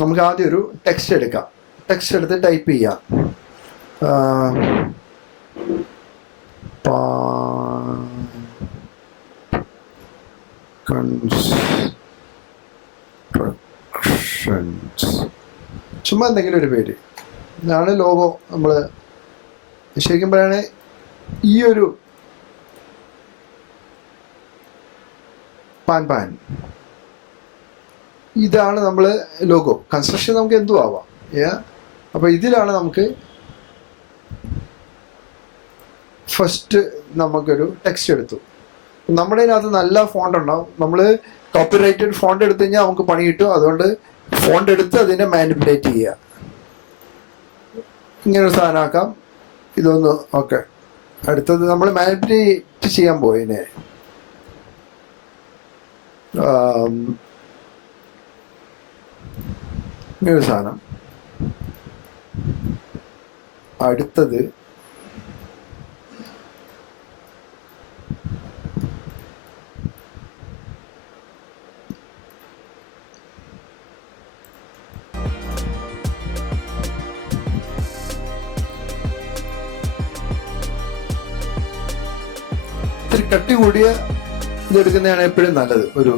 നമുക്ക് ആദ്യം ഒരു ടെക്സ്റ്റ് എടുക്കാം. ടെക്സ്റ്റ് എടുത്ത് ടൈപ്പ് ചെയ്യാം. ചുമ്മാ എന്തെങ്കിലും ഒരു പേര്. ഇതാണ് ലോഗോ. നമ്മൾ ശരിക്കും പറയുകയാണെങ്കിൽ ഈ ഒരു പാൻ ഇതാണ് നമ്മൾ ലോഗോ. കൺസ്ട്രക്ഷൻ നമുക്ക് എന്തും ആവാം. അപ്പോൾ ഇതിലാണ് നമുക്ക് ഫസ്റ്റ് നമുക്കൊരു ടെക്സ്റ്റ് എടുത്തു. നമ്മുടെ ഇതിനകത്ത് നല്ല ഫോണ്ട് ഉണ്ടാവും. നമ്മൾ കോപ്പിറൈറ്റഡ് ഫോണ്ട് എടുത്തു കഴിഞ്ഞാൽ നമുക്ക് പണി കിട്ടും. അതുകൊണ്ട് ഫോണ്ട് എടുത്ത് അതിനെ മാനിപ്പുലേറ്റ് ചെയ്യുക. ഇങ്ങനൊരു സാധനമാക്കാം. ഇതൊന്ന് ഓക്കെ. അടുത്തത് നമ്മൾ മാനിപ്പുലേറ്റ് ചെയ്യാൻ പോയിനെ ഇങ്ങനൊരു സാധനം. അടുത്തത് ഇത്തിരി കട്ടി കൂടിയ ഇതെടുക്കുന്നതാണ് എപ്പോഴും നല്ലത്. ഒരു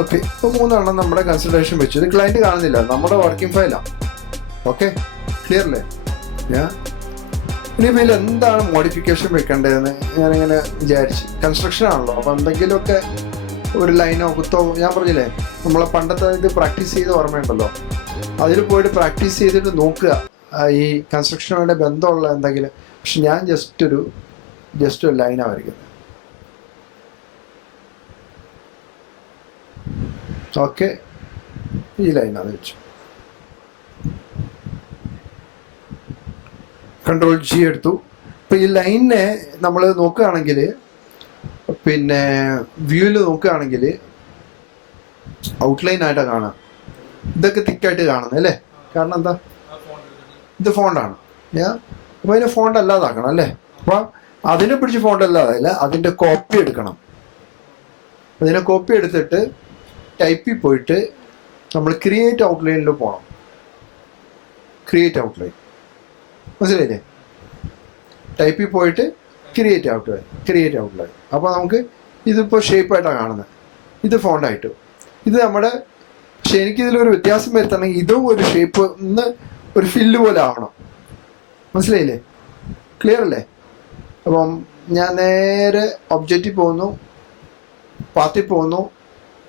ഓക്കെ. ഇപ്പോൾ 3 എണ്ണം നമ്മുടെ കൺസിഡറേഷൻ വെച്ചു. ഇത് ക്ലയൻറ്റ് കാണുന്നില്ല, നമ്മുടെ വർക്കിംഗ് ഫയലാണ്. ഓക്കെ, ക്ലിയർ അല്ലേ? ഇനിയിപ്പോൾ ഇതിൽ എന്താണ് മോഡിഫിക്കേഷൻ വെക്കേണ്ടതെന്ന് ഞാനിങ്ങനെ വിചാരിച്ച്. കൺസ്ട്രക്ഷൻ ആണല്ലോ, അപ്പോൾ എന്തെങ്കിലുമൊക്കെ ഒരു ലൈനോ കുത്തോ, ഞാൻ പറഞ്ഞില്ലേ നമ്മളെ പണ്ടത്തെ ഇത് പ്രാക്ടീസ് ചെയ്ത് ഓർമ്മയുണ്ടല്ലോ, അതിൽ പോയിട്ട് പ്രാക്ടീസ് ചെയ്തിട്ട് നോക്കുക ഈ കൺസ്ട്രക്ഷനുമായിട്ട് ബന്ധമുള്ള എന്തെങ്കിലും. പക്ഷെ ഞാൻ ജസ്റ്റ് ഒരു ലൈനാണ് വരയ്ക്കുന്നത്. ഓക്കെ, ഈ ലൈനാണ് വെച്ചു. കൺട്രോൾ G എടുത്തു. ഇപ്പം ഈ ലൈനിനെ നമ്മൾ നോക്കുകയാണെങ്കിൽ, പിന്നെ വ്യൂവിൽ നോക്കുകയാണെങ്കിൽ ഔട്ട്ലൈൻ ആയിട്ടാണ് കാണാം. ഇതൊക്കെ തിക്കായിട്ട് കാണുന്നത് അല്ലേ? കാരണം എന്താ? ഇത് ഫോണ്ടാണ്. അപ്പോൾ അതിനെ ഫോണ്ട് അല്ലാതാക്കണം അല്ലേ? അപ്പോൾ അതിനെ പിടിച്ച് ഫോണ്ട് അല്ലാതായില്ല, അതിൻ്റെ കോപ്പി എടുക്കണം. അതിനെ കോപ്പി എടുത്തിട്ട് ടൈപ്പിൽ പോയിട്ട് നമ്മൾ ക്രിയേറ്റ് ഔട്ട്ലൈനിൽ പോകണം. ക്രിയേറ്റ് ഔട്ട്ലൈൻ മനസ്സിലായില്ലേ? ടൈപ്പിൽ പോയിട്ട് ക്രിയേറ്റ് ഔട്ട്ലൈൻ. അപ്പോൾ നമുക്ക് ഇതിപ്പോൾ ഷേപ്പായിട്ടാണ് കാണുന്നത്, ഇത് ഫോണ്ടായിട്ട്. ഇത് നമ്മുടെ, പക്ഷെ എനിക്കിതിലൊരു വ്യത്യാസം വരുത്തണമെങ്കിൽ ഇതും ഒരു ഷേപ്പ് ഒന്ന് ഒരു ഫില്ല് പോലെ ആവണം. മനസ്സിലായില്ലേ? ക്ലിയർ അല്ലേ? അപ്പം ഞാൻ നേരെ ഒബ്ജക്റ്റിൽ പോകുന്നു, പാത്തിൽ പോകുന്നു,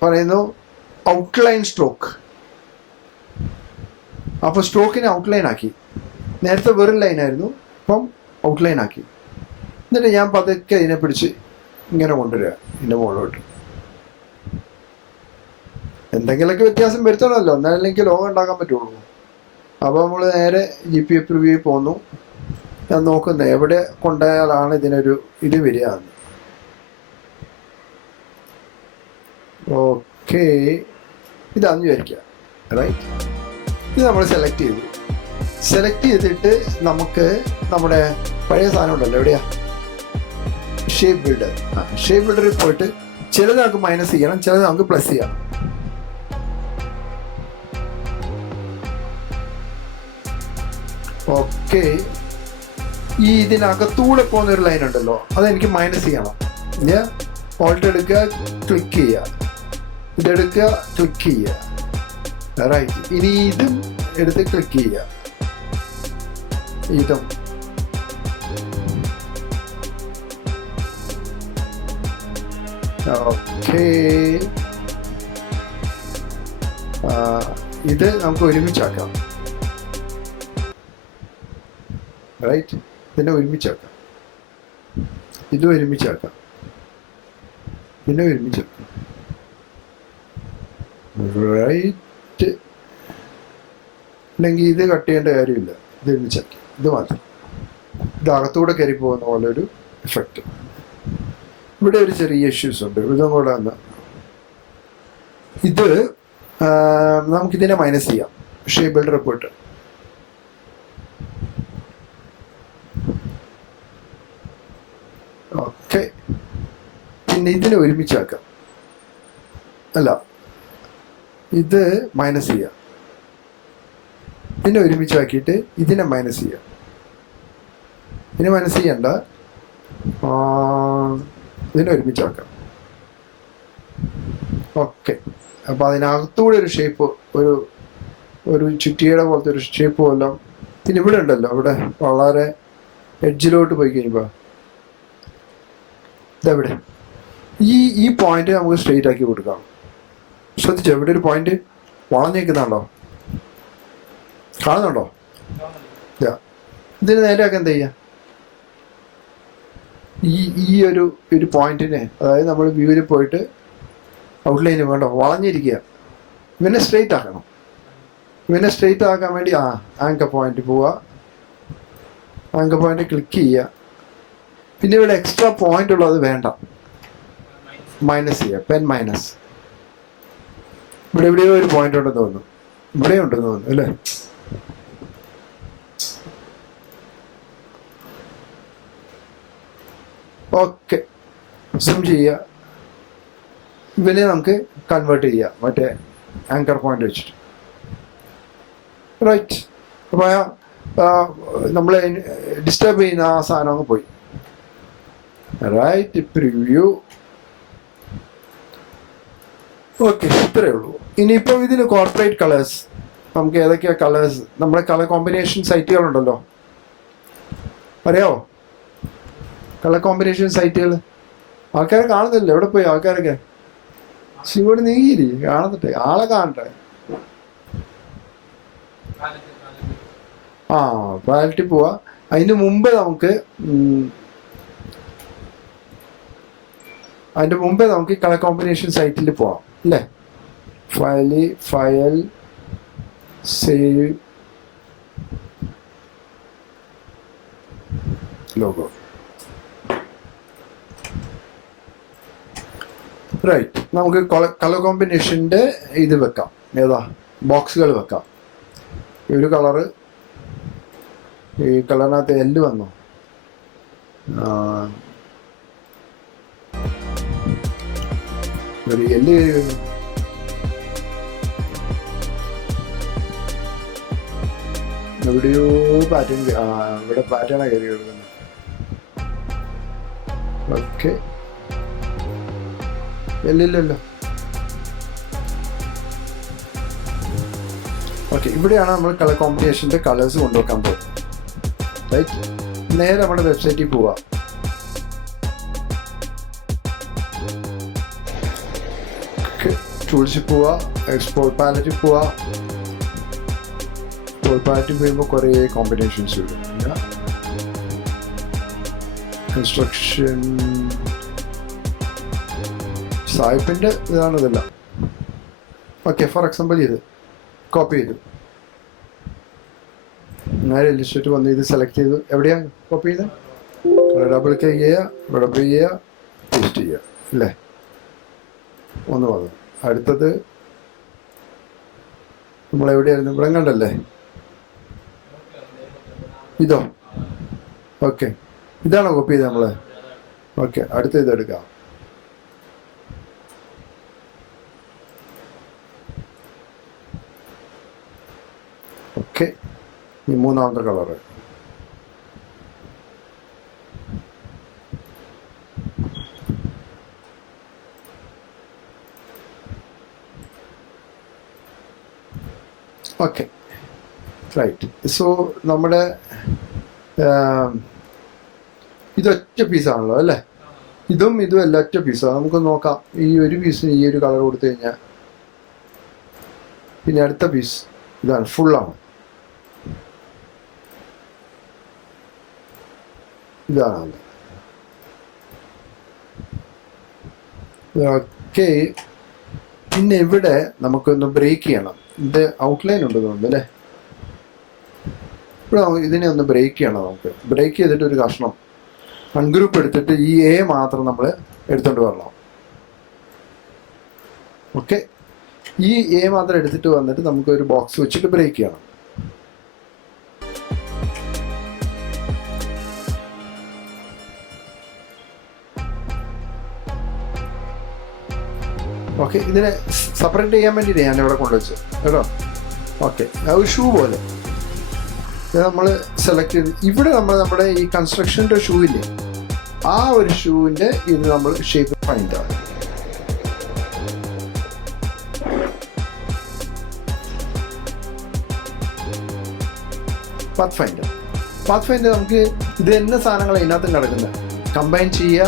പറയുന്നു ഔട്ട്ലൈൻ സ്ട്രോക്ക്. അപ്പോൾ സ്ട്രോക്കിനെ ഔട്ട്ലൈൻ ആക്കി. നേരത്തെ വെറും ലൈനായിരുന്നു, അപ്പം ഔട്ട്ലൈൻ ആക്കി. എന്നിട്ട് ഞാൻ പതുക്കെ ഇതിനെ പിടിച്ച് ഇങ്ങനെ കൊണ്ടുവരിക ഇതിൻ്റെ മുകളിലോട്ട്. എന്തെങ്കിലുമൊക്കെ വ്യത്യാസം വരുത്തണമല്ലോ, എന്നാലെങ്കിൽ ലോഗോ ഉണ്ടാക്കാൻ പറ്റുള്ളൂ. അപ്പോൾ നമ്മൾ നേരെ GPF പ്രിവ്യൂ പോന്നു. ഞാൻ നോക്കുന്നത് എവിടെ കൊണ്ടുപോയാലാണ് ഇതിനൊരു ഇത് വരിക എന്ന്. ഓക്കെ, ഇതാന്ന് വിചാരിക്കുക. റൈറ്റ്, ഇത് നമ്മൾ സെലക്ട് ചെയ്തിട്ട് നമുക്ക് നമ്മുടെ പഴയ സാധനം ഉണ്ടല്ലോ, എവിടെയാ? Shape builder. ഷേപ്പ് ബിൽഡറിൽ പോയിട്ട് ചിലത് നമുക്ക് മൈനസ് ചെയ്യണം, ചിലത് നമുക്ക് പ്ലസ് ചെയ്യണം. ഓക്കെ, ഈ ഇതിനകത്തൂടെ പോകുന്നൊരു ലൈൻ ഉണ്ടല്ലോ, അതെനിക്ക് മൈനസ് ചെയ്യണം. ഓൾട്ട് എടുക്കുക, ക്ലിക്ക് ചെയ്യുക, ഇതെടുക്കുക, ക്ലിക്ക് ചെയ്യുക. റൈറ്റ്, ഇനി ഇതും എടുത്ത് ക്ലിക്ക് ചെയ്യുക, ഇതും. ഓക്കെ, ഇത് നമുക്ക് ഒരുമിച്ചാക്കാം. റൈറ്റ്, ഇതിനെ ഒരുമിച്ചാക്കാം, ഇതും ഒരുമിച്ചാക്കാം, പിന്നെ ഒരുമിച്ചാക്കാം. റൈറ്റ്, അല്ലെങ്കിൽ ഇത് കട്ട് ചെയ്യേണ്ട കാര്യമില്ല, ഇത് ഒരുമിച്ചാക്കി. ഇത് മാത്രം, ഇത് അകത്തൂടെ കയറി പോകുന്ന പോലെ ഒരു എഫക്റ്റ്. ഇവിടെ ഒരു ചെറിയ ഇഷ്യൂസ് ഉണ്ട്, ഇതും കൂടെ ഒന്ന് ഇത് നമുക്കിതിനെ മൈനസ് ചെയ്യാം. ഷേപ്പ് ബിൽഡർ പോയിട്ട് ഓക്കെ. പിന്നെ ഇതിനെ ഒരുമിച്ചാക്കാം. അല്ല, ഇത് മൈനസ് ചെയ്യാം. ഇതിനെ ഒരുമിച്ചാക്കിയിട്ട് ഇതിനെ മൈനസ് ചെയ്യാം. ഇതിനെ മൈനസ് ചെയ്യണ്ട, ഇതിനെ ഒരുമിച്ചാക്കാം. ഓക്കെ. അപ്പോൾ അതിനകത്തൂടെ ഒരു ഷേപ്പ്, ഒരു ചുറ്റിയുടെ പോലത്തെ ഒരു ഷേപ്പ് പോലും. പിന്നെ ഇവിടെ ഉണ്ടല്ലോ, ഇവിടെ വളരെ എഡ്ജിലോട്ട് പോയി കഴിയുമ്പോൾ ഇതെവിടെ ഈ പോയിന്റ് നമുക്ക് സ്ട്രെയിറ്റ് ആക്കി കൊടുക്കാം. ശ്രദ്ധിച്ചോ, ഇവിടെ ഒരു പോയിന്റ് വളഞ്ഞേക്കുന്നുണ്ടോ? കാണുന്നുണ്ടോ? ഇതിന് നേരെയാക്കാൻ എന്താ ചെയ്യുക? ഈ ഒരു പോയിന്റിനെ, അതായത് നമ്മൾ വ്യൂവിൽ പോയിട്ട് ഔട്ട്ലൈന് വേണ്ട വളഞ്ഞിരിക്കുക, ഇവനെ സ്ട്രെയിറ്റ് ആക്കണം. ഇവനെ സ്ട്രെയിറ്റ് ആക്കാൻ വേണ്ടി ആങ്കർ പോയിന്റ് പോവുക, ആങ്കർ പോയിന്റ് ക്ലിക്ക് ചെയ്യുക. പിന്നെ ഇവിടെ എക്സ്ട്രാ പോയിന്റ് ഉള്ളത് വേണ്ട, മൈനസ് ചെയ്യുക, പെൻ മൈനസ്. ഇവിടെ എവിടെയോ ഒരു പോയിന്റ് ഉണ്ടെന്ന് തോന്നുന്നു, ഇവിടെ ഉണ്ടെന്ന് തോന്നുന്നു അല്ലേ? ഓക്കെ, സൂം ചെയ്യുക. ഇവനെ നമുക്ക് കൺവേർട്ട് ചെയ്യാം മറ്റേ ആങ്കർ പോയിന്റ് വെച്ചിട്ട്. റൈറ്റ്. അപ്പോൾ നമ്മളെ ഡിസ്റ്റർബ് ചെയ്യുന്ന ആ സാധനം അങ്ങ് പോയി. Right, preview. ഓക്കെ, ഇത്രയേ ഉള്ളൂ. ഇനിയിപ്പോൾ ഇതിന് കോർപ്പറേറ്റ് കളേഴ്സ്, നമുക്ക് ഏതൊക്കെയാണ് കളേഴ്സ്, നമ്മുടെ കളർ കോമ്പിനേഷൻ സൈറ്റുകളുണ്ടല്ലോ, അറിയാവോ? കളർ കോമ്പിനേഷൻ സൈറ്റുകൾ ആൾക്കാരെ കാണുന്നില്ല. എവിടെ പോയി ആൾക്കാരൊക്കെ? ശിവോട് നീങ്ങിരി, കാണത്തിട്ടെ, ആളെ കാണട്ടെ. പാലറ്റി പോവാ. അതിന് മുമ്പേ നമുക്ക് കളർ കോമ്പിനേഷൻ സൈറ്റിൽ പോവാം അല്ലേ? File save logo. റൈറ്റ്. നമുക്ക് കളർ കോമ്പിനേഷൻ്റെ ഇത് വെക്കാം. ഏതാ? ബോക്സുകൾ വെക്കാം. ഒരു കളറ്, ഈ കളറിനകത്ത് എല്ല് വന്നു. ഒരു എല്ല് എവിടെയോ പാറ്റേൺ, ഇവിടെ പാറ്റേണാണ് കയറി കൊടുക്കുന്നത്. ഓക്കെ, എല്ലില്ലല്ലോ. ഓക്കെ, ഇവിടെയാണ് നമ്മൾ കളർ കോമ്പിനേഷൻ്റെ കളേഴ്സ് കൊണ്ടുവെക്കാൻ പോകുന്നത്. റൈറ്റ്. നേരെ നമ്മുടെ വെബ്സൈറ്റിൽ പോവാം. ടൂൾസിൽ പോവാ, എക്സ്പോർട്ട് പാലറ്റിൽ പോവാ. എക്സ്പോർട്ട് പാലറ്റിൽ പോയുമ്പോൾ കുറേ കോമ്പിനേഷൻസ് വരും. കൺസ്ട്രക്ഷൻ സായിപ്പിൻ്റെ ഇതാണ് ഇതെല്ലാം. ഓക്കെ, ഫോർ എക്സാമ്പിൾ ഇത് കോപ്പി ചെയ്തു, നേരെ ലിസ്റ്റ് വന്ന് ഇത് സെലക്ട് ചെയ്തു. എവിടെയാണ് കോപ്പി ചെയ്ത്? ഇവിടെ ഡബിൾ ക്ലിക്ക് ചെയ്യുക, ഇവിടെ ചെയ്യുക, പേസ്റ്റ് ചെയ്യുക അല്ലേ? ഒന്ന് വന്നു. അടുത്തത് നമ്മളെവിടെയായിരുന്നു? ഇവിടെ കണ്ടല്ലേ ഇതോ? ഓക്കെ, ഇതാണോ കോപ്പി ചെയ്തത് നമ്മൾ? ഓക്കെ, അടുത്ത ഇതെടുക്കാം. ഓക്കെ, ഈ മൂന്നാമത്തെ കളറ്. Okay, right. സോ നമ്മുടെ ഇതൊറ്റ പീസാണല്ലോ അല്ലേ? ഇതും എല്ലാം ഒറ്റ പീസാണ്. നമുക്ക് നോക്കാം. ഈ ഒരു പീസിന് ഈ ഒരു കളർ കൊടുത്തു കഴിഞ്ഞാൽ പിന്നെ അടുത്ത പീസ് ഇതാണ്, ഫുള്ളാണ്. ഇതാണ്. ഓക്കെ, പിന്നെ ഇവിടെ നമുക്കൊന്ന് ബ്രേക്ക് ചെയ്യണം. ഇത് ഔട്ട്ലൈൻ ഉണ്ടെന്നുണ്ട് അല്ലേ? ഇവിടെ ഇതിനെ ഒന്ന് ബ്രേക്ക് ചെയ്യണം. നമുക്ക് ബ്രേക്ക് ചെയ്തിട്ട് ഒരു കഷ്ണം അൺഗ്രൂപ്പ് എടുത്തിട്ട് ഈ എ മാത്രം നമ്മൾ എടുത്തോണ്ട് വരണം. ഓക്കെ, ഈ എ മാത്രം എടുത്തിട്ട് വന്നിട്ട് നമുക്കൊരു ബോക്സ് വെച്ചിട്ട് ബ്രേക്ക് ചെയ്യണം. ഓക്കെ, ഇതിനെ സെപ്പറേറ്റ് ചെയ്യാൻ വേണ്ടിയിട്ട് ഞാൻ ഇവിടെ കൊണ്ടുവച്ചത് കേട്ടോ. ഓക്കെ, ഒരു ഷൂ പോലെ നമ്മൾ സെലക്ട് ചെയ്ത് ഇവിടെ നമ്മൾ നമ്മുടെ ഈ കൺസ്ട്രക്ഷൻ്റെ ഷൂ ഇല്ലേ, ആ ഒരു ഷൂവിൻ്റെ ഇത് നമ്മൾ ഷേപ്പ് ഫൈൻഡ് ആവും. പാത്ത് ഫൈൻഡർ നമുക്ക് ഇത് തന്നെ സാധനങ്ങൾ അതിനകത്തും കിടക്കുന്നത് കമ്പൈൻ ചെയ്യുക,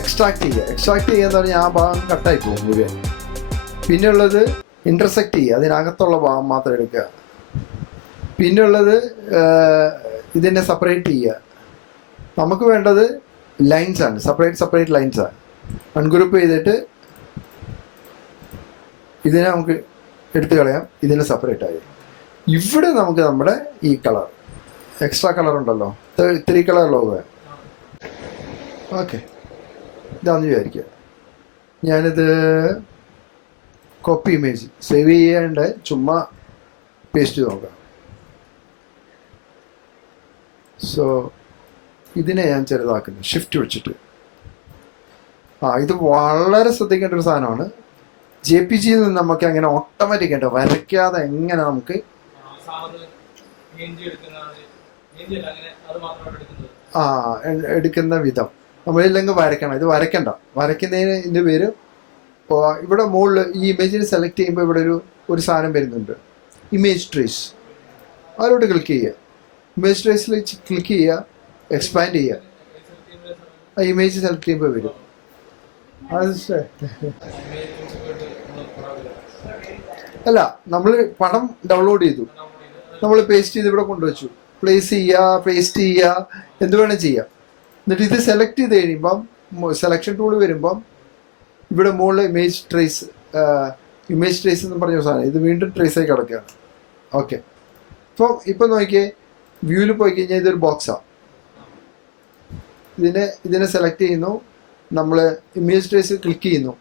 എക്സ്ട്രാക്ട് ചെയ്യുക എന്ന് പറഞ്ഞാൽ ആ ഭാഗം കട്ടായി പോകും മുഴുവൻ. പിന്നെയുള്ളത് ഇൻ്റർസെക്റ്റ് ചെയ്യുക, അതിനകത്തുള്ള ഭാഗം മാത്രം എടുക്കുക. പിന്നെയുള്ളത് ഇതിനെ സെപ്പറേറ്റ് ചെയ്യുക. നമുക്ക് വേണ്ടത് ലൈൻസാണ്, സെപ്പറേറ്റ് ലൈൻസാണ്. അൺഗ്രൂപ്പ് ചെയ്തിട്ട് ഇതിനെ നമുക്ക് എടുത്തു കളയാം, ഇതിനെ സെപ്പറേറ്റ് ആയി. ഇവിടെ നമുക്ക് നമ്മുടെ ഈ കളർ എക്സ്ട്രാ കളർ ഉണ്ടല്ലോ, 3 കളർ ലോഗോ. ഓക്കെ, ഇതാന്ന് വിചാരിക്കുക. ഞാനിത് കോപ്പി ഇമേജ് സേവ് ചെയ്യാണ്ട് ചുമ്മാ പേസ്റ്റ് ചെയ്ത് നോക്കാം. സോ ഇതിനെ ഞാൻ ചെറുതാക്കുന്നു ഷിഫ്റ്റ് വെച്ചിട്ട്. ഇത് വളരെ ശ്രദ്ധിക്കേണ്ട ഒരു സാധനമാണ്. JPG നിന്ന് നമുക്ക് അങ്ങനെ ഓട്ടോമാറ്റിക് ആയിട്ട് വരയ്ക്കാതെ എങ്ങനെ നമുക്ക് എടുക്കുന്ന വിധം നമ്മളില്ലെങ്കിൽ വരയ്ക്കണം. ഇത് വരയ്ക്കുന്നതിന് ഇതിൻ്റെ പേര് ഇവിടെ മുകളിൽ ഈ ഇമേജിന് സെലക്ട് ചെയ്യുമ്പോൾ ഇവിടെ ഒരു സാധനം വരുന്നുണ്ട്, ഇമേജ് ട്രേസ്. അതിലോട്ട് ക്ലിക്ക് ചെയ്യുക, ഇമേജ് ട്രേസിൽ ക്ലിക്ക് ചെയ്യുക, എക്സ്പാൻഡ് ചെയ്യുക. ആ ഇമേജ് സെലക്ട് ചെയ്യുമ്പോൾ വരും. അല്ല, നമ്മൾ പടം ഡൗൺലോഡ് ചെയ്തു, നമ്മൾ പേസ്റ്റ് ചെയ്ത് ഇവിടെ കൊണ്ടുവച്ചു, പ്ലേസ് ചെയ്യുക, പേസ്റ്റ് ചെയ്യുക, എന്ത് വേണം ചെയ്യാം. എന്നിട്ട് ഇത് സെലക്ട് ചെയ്ത് കഴിയുമ്പം സെലക്ഷൻ ടൂൾ വരുമ്പം ഇവിടെ മുകളിൽ ഇമേജ് ട്രേസ് എന്ന് പറഞ്ഞ സാധനം ഇത് വീണ്ടും ട്രേസായി കിടക്കുകയാണ്. ഓക്കെ, ഇപ്പം നോക്കിയേ, വ്യൂവിൽ പോയി കഴിഞ്ഞാൽ ഇതൊരു ബോക്സാണ്. ഇതിനെ സെലക്ട് ചെയ്യുന്നു, നമ്മൾ ഇമേജ് ട്രേസ് ക്ലിക്ക് ചെയ്യുന്നു.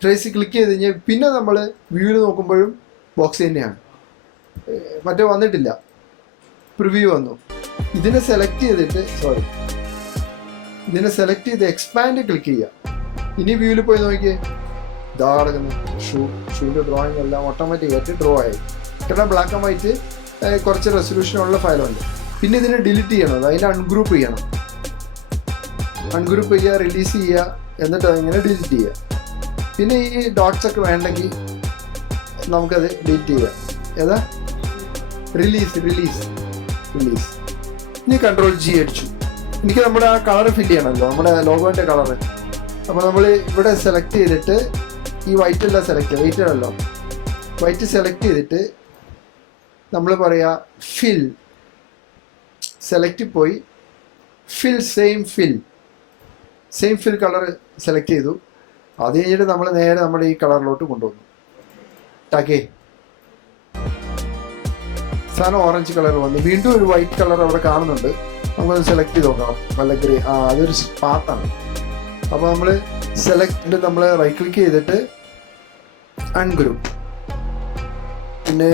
ട്രേസ് ക്ലിക്ക് ചെയ്ത് കഴിഞ്ഞാൽ പിന്നെ നമ്മൾ വ്യൂവിൽ നോക്കുമ്പോഴും ബോക്സ് തന്നെയാണ്, മറ്റേ വന്നിട്ടില്ല, പ്രിവ്യൂ വന്നു. ഇതിനെ സെലക്ട് ചെയ്ത് എക്സ്പാൻഡ് ക്ലിക്ക് ചെയ്യുക. ഇനി വ്യൂവിൽ പോയി നോക്കിയേ, ഇതാ കിടക്കുന്നു ഷൂവിൻ്റെ ഡ്രോയിങ് എല്ലാം ഓട്ടോമാറ്റിക്കായിട്ട് ഡ്രോ ആയി. കാരണം ബ്ലാക്ക് ആൻഡ് വൈറ്റ് കുറച്ച് റെസൊല്യൂഷനുള്ള ഫയലുണ്ട്. പിന്നെ ഇതിനെ ഡിലീറ്റ് ചെയ്യണം, അതിനെ അൺഗ്രൂപ്പ് ചെയ്യണം. അൺഗ്രൂപ്പ് ചെയ്യുക, റിലീസ് ചെയ്യുക, എന്നിട്ട് അതിങ്ങനെ ഡിലീറ്റ് ചെയ്യുക. പിന്നെ ഈ ഡോട്ട്സ് ഒക്കെ വേണ്ടെങ്കിൽ നമുക്കത് ഡിലീറ്റ് ചെയ്യാം. ഏതാ റിലീസ്. ഇനി Ctrl+G അടിച്ചു. എനിക്ക് നമ്മുടെ ആ കളർ ഫില്ല് ചെയ്യണമല്ലോ, നമ്മുടെ ലോഗോൻ്റെ കളറ്. അപ്പോൾ നമ്മൾ ഇവിടെ സെലക്ട് ചെയ്തിട്ട് ഈ വൈറ്റ് എല്ലാം വൈറ്റ് സെലക്ട് ചെയ്തിട്ട് നമ്മൾ പറയുക ഫിൽ. സെലക്ട് പോയി സെയിം ഫിൽ കളർ സെലക്ട് ചെയ്തു. അത് കഴിഞ്ഞിട്ട് നമ്മൾ നേരെ നമ്മുടെ ഈ കളറിലോട്ട് കൊണ്ടുവന്നു. ടാക്കേ സാധനം ഓറഞ്ച് കളർ വന്നു. വീണ്ടും ഒരു വൈറ്റ് കളർ അവിടെ കാണുന്നുണ്ട്, നമുക്കത് സെലക്ട് ചെയ്ത് നോക്കണം. വല്ല ഗ്രേ, അതൊരു പാത്താണ്. അപ്പോൾ നമ്മൾ നമ്മൾ റൈറ്റ് ക്ലിക്ക് ചെയ്തിട്ട് അൺഗ്രൂപ്പ്, പിന്നെ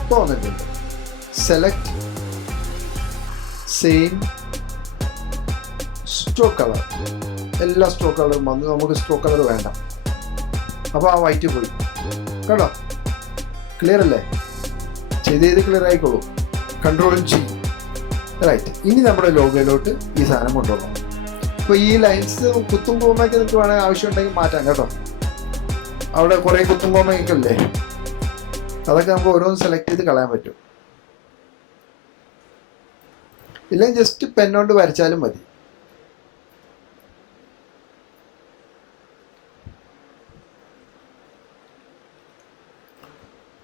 ഇപ്പോൾ വന്നിട്ടുണ്ട് സെലക്ട് സെയിം സ്ട്രോക്ക് കളർ. എല്ലാ സ്ട്രോക്ക് കളറും വന്ന് നമുക്ക് സ്ട്രോക്ക് കളർ വേണ്ട. അപ്പോൾ ആ വൈറ്റ് പോയി കേട്ടോ. ക്ലിയർ അല്ലേ? ചെയ്ത് ക്ലിയർ ആയിക്കോളൂ. Ctrl+G. റൈറ്റ്. ഇനി നമ്മുടെ ലോഗോയിലോട്ട് ഈ സാധനം കൊണ്ടുപോകണം. അപ്പോൾ ഈ ലൈൻസ് കുത്തും കോമയൊക്കെ നിങ്ങൾക്ക് വേണമെങ്കിൽ ആവശ്യമുണ്ടെങ്കിൽ മാറ്റാം കേട്ടോ. അവിടെ കുറേ കുത്തും കോമയൊക്കെ അല്ലേ, അതൊക്കെ നമുക്ക് ഓരോന്ന് സെലക്ട് ചെയ്ത് കളയാൻ പറ്റും. ഇല്ലെങ്കിൽ ജസ്റ്റ് പെന്നോണ്ട് വരച്ചാലും മതി.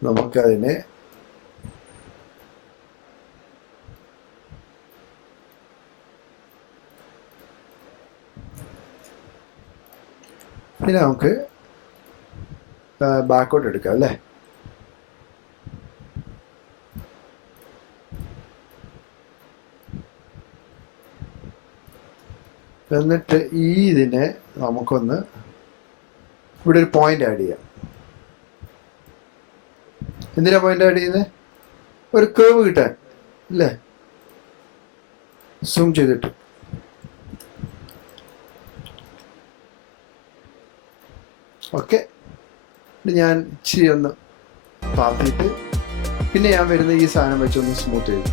നമുക്കതിനെ പിന്നെ നമുക്ക് ബാക്കോട്ട് എടുക്കാം അല്ലേ. എന്നിട്ട് ഇതിനെ നമുക്കൊന്ന് ഇവിടെ ഒരു പോയിന്റ് ആഡ് ചെയ്യാം. എന്തിനാ പോയിന്റ് ആഡ് ചെയ്യുന്നത്? ഒരു കേവ് കിട്ടാൻ അല്ലേ? സൂം ചെയ്തിട്ട് ഓക്കെ. ഞാൻ ഇച്ചിരി ഒന്ന് താത്തിയിട്ട് പിന്നെ ഞാൻ വരുന്ന ഈ സാധനം വെച്ചൊന്ന് സ്മൂത്ത് ചെയ്തു.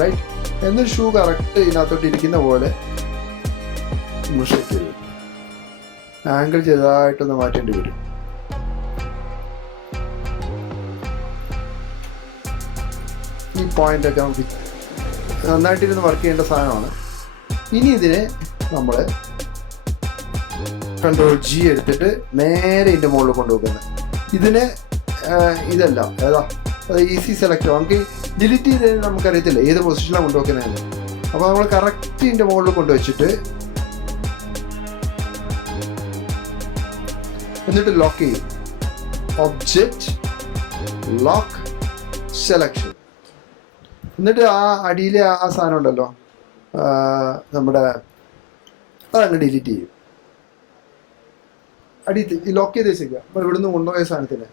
റൈറ്റ്. എന്നൊരു ഷൂ കറക്റ്റ് ഇതിനകത്തോട്ട് ഇരിക്കുന്ന പോലെ ഷേപ്പ് ചെയ്തു. ആംഗിൾ ചെറുതായിട്ടൊന്ന് മാറ്റേണ്ടി വരും. ഈ പോയിന്റൊക്കെ നമുക്ക് നന്നായിട്ടിരുന്ന് വർക്ക് ചെയ്യേണ്ട സാധനമാണ്. ഇനി ഇതിനെ നമ്മൾ കൺട്രോൾ ജി എടുത്തിട്ട് നേരെ ഇതിൻ്റെ മുകളിൽ കൊണ്ടുവെക്കുന്നത്. ഇതിനെ ഇതല്ല ഏതാ ഈസി സെലക്ട്. നമുക്ക് ഡിലീറ്റ് ചെയ്തതിന് നമുക്കറിയത്തില്ല ഏത് പൊസിഷനിലാണ് കൊണ്ടുവെക്കുന്നതെന്ന്. അപ്പോൾ നമ്മൾ കറക്റ്റ് ഇതിൻ്റെ മുകളിൽ കൊണ്ടുവച്ചിട്ട് എന്നിട്ട് ലോക്ക് ചെയ്യും. Object lock selection. എന്നിട്ട് ആ അടിയിലെ ആ സാധനം ഉണ്ടല്ലോ നമ്മുടെ അതങ്ങ് ഡിലീറ്റ് ചെയ്യും. അടി ലോക്ക് ചെയ്ത് വെച്ചേക്കുക. അപ്പോൾ ഇവിടുന്ന് കൊണ്ടുപോയ സാധനത്തിന്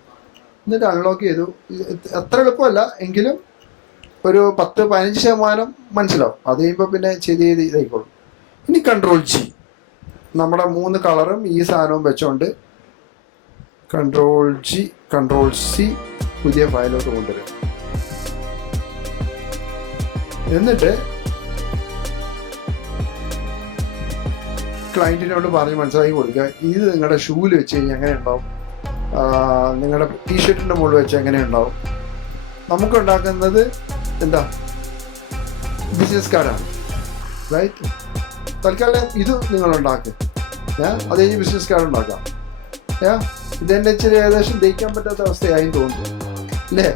എന്നിട്ട് അൺലോക്ക് ചെയ്തു. അത്ര എളുപ്പമല്ല എങ്കിലും ഒരു 10-15% മനസ്സിലാവും. അത് കഴിയുമ്പോൾ പിന്നെ ചെയ്ത് ഇതായിക്കോളും. ഇനി കൺട്രോൾ ജി നമ്മുടെ 3 കളറും ഈ സാധനവും വെച്ചോണ്ട് കൺട്രോൾ ജി കൺട്രോൾ സി പുതിയ ഫയലോട്ട് കൊണ്ടുവരും. എന്നിട്ട് ക്ലയൻറ്റിനോട് പറഞ്ഞ് മനസ്സിലാക്കി കൊടുക്കുക. ഇത് നിങ്ങളുടെ ഷൂവിൽ വെച്ച് കഴിഞ്ഞാൽ എങ്ങനെ ഉണ്ടാവും, നിങ്ങളുടെ ടീഷർട്ടിൻ്റെ മുകളിൽ വെച്ച് എങ്ങനെ ഉണ്ടാവും. നമുക്ക് ഉണ്ടാക്കുന്നത് എന്താ ബിസിനസ് കാർഡാണ്. റൈറ്റ്. തൽക്കാലം ഇത് നിങ്ങളുണ്ടാക്കുക. അത് കഴിഞ്ഞ് ബിസിനസ് കാർഡ് ഉണ്ടാക്കാം. ഇതെന്നെ ഇച്ചിരി ഏകദേശം ദഹിക്കാൻ പറ്റാത്ത അവസ്ഥയായി തോന്നുന്നു അല്ലേ?